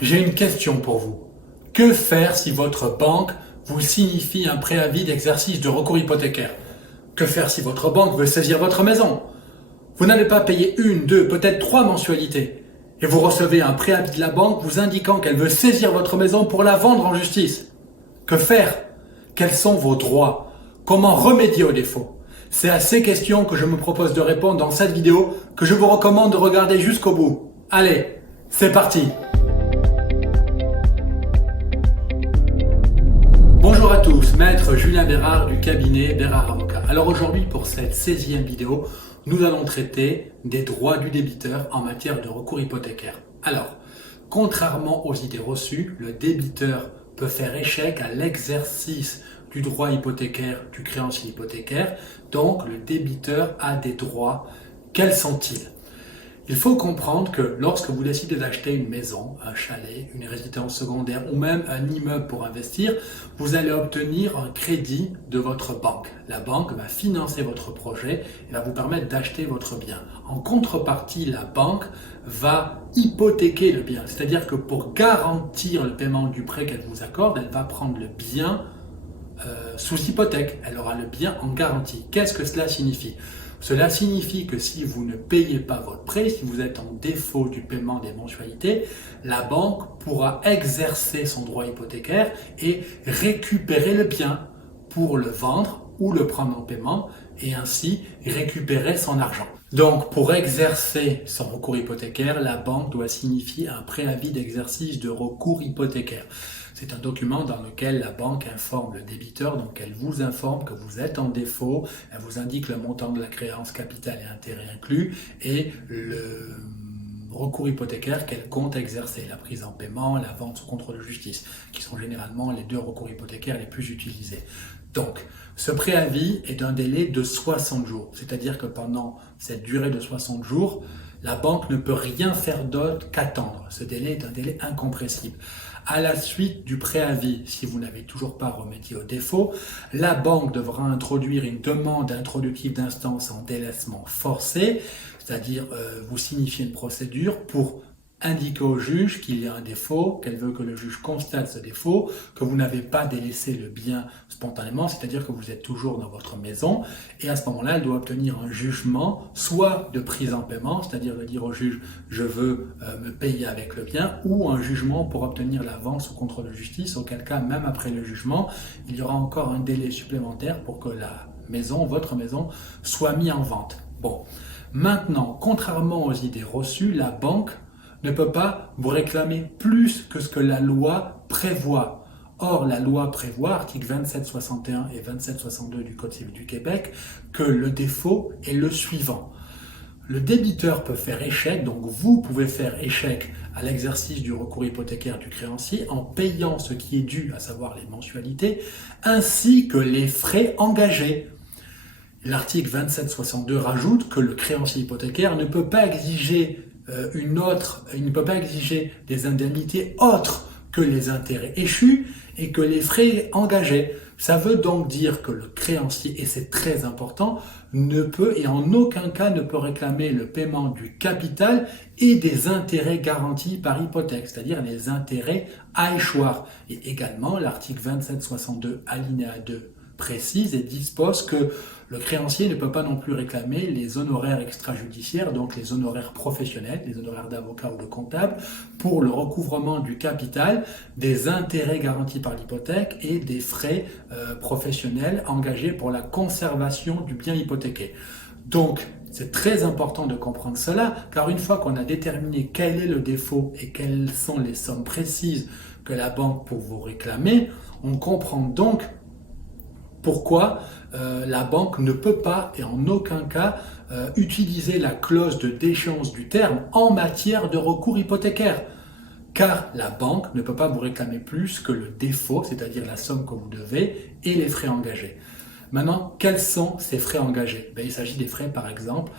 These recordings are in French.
J'ai une question pour vous. Que faire si votre banque vous signifie un préavis d'exercice de recours hypothécaire? Que faire si votre banque veut saisir votre maison? Vous n'avez pas payé une, deux, peut-être trois mensualités. Et vous recevez un préavis de la banque vous indiquant qu'elle veut saisir votre maison pour la vendre en justice. Que faire? Quels sont vos droits? Comment remédier aux défauts? C'est à ces questions que je me propose de répondre dans cette vidéo que je vous recommande de regarder jusqu'au bout. Allez, c'est parti! Bonjour à tous, maître Julien Bérard du cabinet Bérard Avocat. Alors aujourd'hui, pour cette 16e vidéo, nous allons traiter des droits du débiteur en matière de recours hypothécaire. Alors, contrairement aux idées reçues, le débiteur peut faire échec à l'exercice du droit hypothécaire du créancier hypothécaire, donc le débiteur a des droits. Quels sont-ils? Il faut comprendre que lorsque vous décidez d'acheter une maison, un chalet, une résidence secondaire ou même un immeuble pour investir, vous allez obtenir un crédit de votre banque. La banque va financer votre projet et va vous permettre d'acheter votre bien. En contrepartie, la banque va hypothéquer le bien. C'est-à-dire que pour garantir le paiement du prêt qu'elle vous accorde, elle va prendre le bien sous hypothèque. Elle aura le bien en garantie. Qu'est-ce que cela signifie? Cela signifie que si vous ne payez pas votre prêt, si vous êtes en défaut du paiement des mensualités, la banque pourra exercer son droit hypothécaire et récupérer le bien pour le vendre ou le prendre en paiement et ainsi récupérer son argent. Donc, pour exercer son recours hypothécaire, la banque doit signifier un préavis d'exercice de recours hypothécaire. C'est un document dans lequel la banque informe le débiteur, donc elle vous informe que vous êtes en défaut, elle vous indique le montant de la créance, capital et intérêt inclus, et le recours hypothécaire qu'elle compte exercer, la prise en paiement, la vente sous contrôle de justice, qui sont généralement les deux recours hypothécaires les plus utilisés. Donc, ce préavis est d'un délai de 60 jours, c'est-à-dire que pendant cette durée de 60 jours, la banque ne peut rien faire d'autre qu'attendre. Ce délai est un délai incompressible. À la suite du préavis, si vous n'avez toujours pas remédié au défaut, la banque devra introduire une demande introductive d'instance en délaissement forcé, c'est-à-dire vous signifier une procédure pour indiquer au juge qu'il y a un défaut, qu'elle veut que le juge constate ce défaut, que vous n'avez pas délaissé le bien spontanément, c'est-à-dire que vous êtes toujours dans votre maison, et à ce moment-là, elle doit obtenir un jugement, soit de prise en paiement, c'est-à-dire de dire au juge « je veux me payer avec le bien », ou un jugement pour obtenir la vente sous contrôle de justice, auquel cas, même après le jugement, il y aura encore un délai supplémentaire pour que la maison, votre maison, soit mise en vente. Bon, maintenant, contrairement aux idées reçues, la banque ne peut pas vous réclamer plus que ce que la loi prévoit. Or, la loi prévoit, articles 2761 et 2762 du Code civil du Québec, que le défaut est le suivant. Le débiteur peut faire échec, donc vous pouvez faire échec à l'exercice du recours hypothécaire du créancier en payant ce qui est dû, à savoir les mensualités, ainsi que les frais engagés. L'article 2762 rajoute que le créancier hypothécaire ne peut pas exiger il ne peut pas exiger des indemnités autres que les intérêts échus et que les frais engagés. Ça veut donc dire que le créancier, et c'est très important, ne peut et en aucun cas ne peut réclamer le paiement du capital et des intérêts garantis par hypothèque, c'est-à-dire les intérêts à échoir. Et également, l'article 2762 alinéa 2 précise et dispose que le créancier ne peut pas non plus réclamer les honoraires extrajudiciaires, donc les honoraires professionnels, les honoraires d'avocat ou de comptable, pour le recouvrement du capital, des intérêts garantis par l'hypothèque et des frais professionnels engagés pour la conservation du bien hypothéqué. Donc, c'est très important de comprendre cela, car une fois qu'on a déterminé quel est le défaut et quelles sont les sommes précises que la banque peut vous réclamer, on comprend donc pourquoi la banque ne peut pas et en aucun cas utiliser la clause de déchéance du terme en matière de recours hypothécaire. Car la banque ne peut pas vous réclamer plus que le défaut, c'est-à-dire la somme que vous devez et les frais engagés. Maintenant, quels sont ces frais engagés? Il s'agit des frais, par exemple,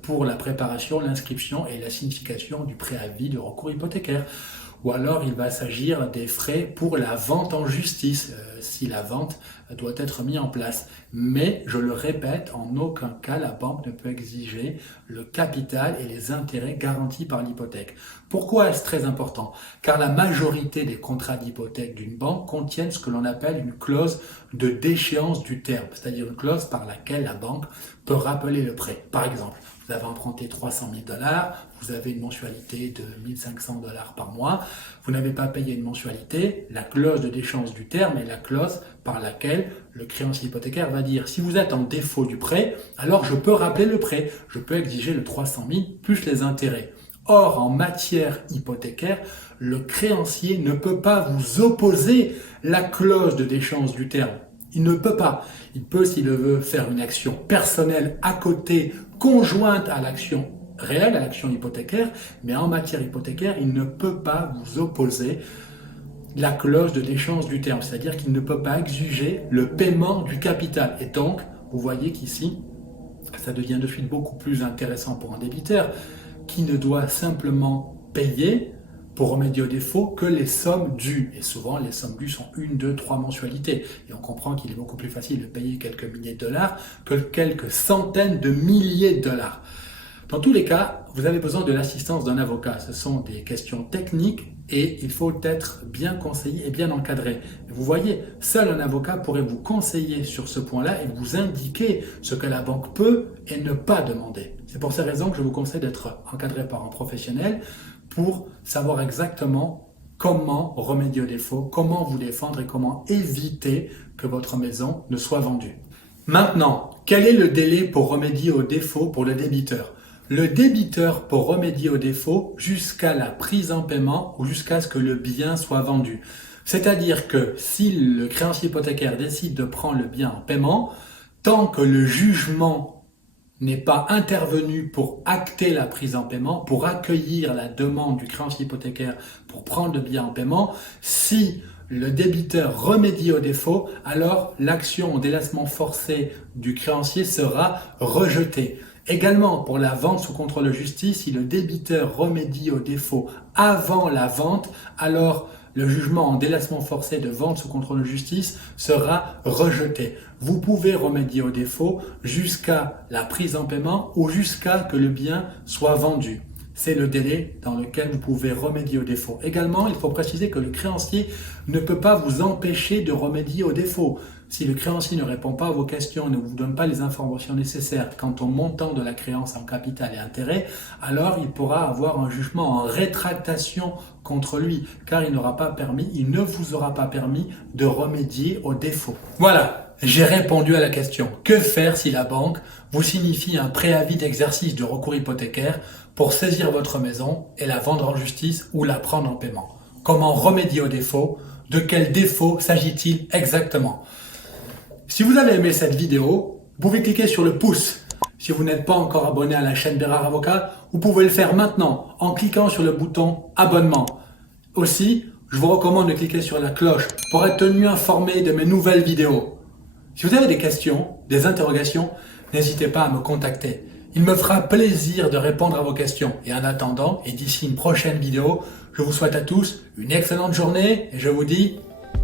pour la préparation, l'inscription et la signification du préavis de recours hypothécaire, ou alors il va s'agir des frais pour la vente en justice, si la vente doit être mise en place. Mais, je le répète, en aucun cas la banque ne peut exiger le capital et les intérêts garantis par l'hypothèque. Pourquoi est-ce très important? Car la majorité des contrats d'hypothèque d'une banque contiennent ce que l'on appelle une clause de déchéance du terme, c'est-à-dire une clause par laquelle la banque peut rappeler le prêt. Par exemple, vous avez emprunté 300 000 $, vous avez une mensualité de 1 500 $ par mois, vous n'avez pas payé une mensualité, la clause de déchéance du terme est la clause par laquelle le créancier hypothécaire va dire si vous êtes en défaut du prêt, alors je peux rappeler le prêt, je peux exiger le 300 000 plus les intérêts. Or, en matière hypothécaire, le créancier ne peut pas vous opposer la clause de déchéance du terme. Il ne peut pas. Il peut, s'il veut, faire une action personnelle à côté, conjointe à l'action réelle, à l'action hypothécaire, mais en matière hypothécaire, il ne peut pas vous opposer la clause de déchéance du terme, c'est-à-dire qu'il ne peut pas exiger le paiement du capital. Et donc, vous voyez qu'ici, ça devient de suite beaucoup plus intéressant pour un débiteur qui ne doit simplement payer pour remédier au défaut que les sommes dues. Et souvent, les sommes dues sont 1, 2, 3 mensualités. Et on comprend qu'il est beaucoup plus facile de payer quelques milliers de dollars que quelques centaines de milliers de dollars. Dans tous les cas, vous avez besoin de l'assistance d'un avocat. Ce sont des questions techniques et il faut être bien conseillé et bien encadré. Vous voyez, seul un avocat pourrait vous conseiller sur ce point-là et vous indiquer ce que la banque peut et ne pas demander. C'est pour ces raisons que je vous conseille d'être encadré par un professionnel pour savoir exactement comment remédier au défaut, comment vous défendre et comment éviter que votre maison ne soit vendue. Maintenant, quel est le délai pour remédier au défaut pour le débiteur? Le débiteur peut remédier au défaut jusqu'à la prise en paiement ou jusqu'à ce que le bien soit vendu. C'est-à-dire que si le créancier hypothécaire décide de prendre le bien en paiement, tant que le jugement n'est pas intervenu pour acter la prise en paiement, pour accueillir la demande du créancier hypothécaire pour prendre le bien en paiement, si le débiteur remédie au défaut, alors l'action en délaissement forcé du créancier sera rejetée. Également, pour la vente sous contrôle de justice, si le débiteur remédie au défaut avant la vente, alors le jugement en délaissement forcé de vente sous contrôle de justice sera rejeté. Vous pouvez remédier au défaut jusqu'à la prise en paiement ou jusqu'à que le bien soit vendu. C'est le délai dans lequel vous pouvez remédier au défaut. Également, il faut préciser que le créancier ne peut pas vous empêcher de remédier au défaut. Si le créancier ne répond pas à vos questions, ne vous donne pas les informations nécessaires quant au montant de la créance en capital et intérêt, alors il pourra avoir un jugement en rétractation contre lui, car il ne vous aura pas permis de remédier au défaut. Voilà, j'ai répondu à la question. Que faire si la banque vous signifie un préavis d'exercice de recours hypothécaire pour saisir votre maison et la vendre en justice ou la prendre en paiement? Comment remédier au défaut? De quel défaut s'agit-il exactement? Si vous avez aimé cette vidéo, vous pouvez cliquer sur le pouce. Si vous n'êtes pas encore abonné à la chaîne Bérard Avocat, vous pouvez le faire maintenant en cliquant sur le bouton abonnement. Aussi, je vous recommande de cliquer sur la cloche pour être tenu informé de mes nouvelles vidéos. Si vous avez des questions, des interrogations, n'hésitez pas à me contacter. Il me fera plaisir de répondre à vos questions. Et en attendant, et d'ici une prochaine vidéo, je vous souhaite à tous une excellente journée et je vous dis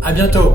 à bientôt.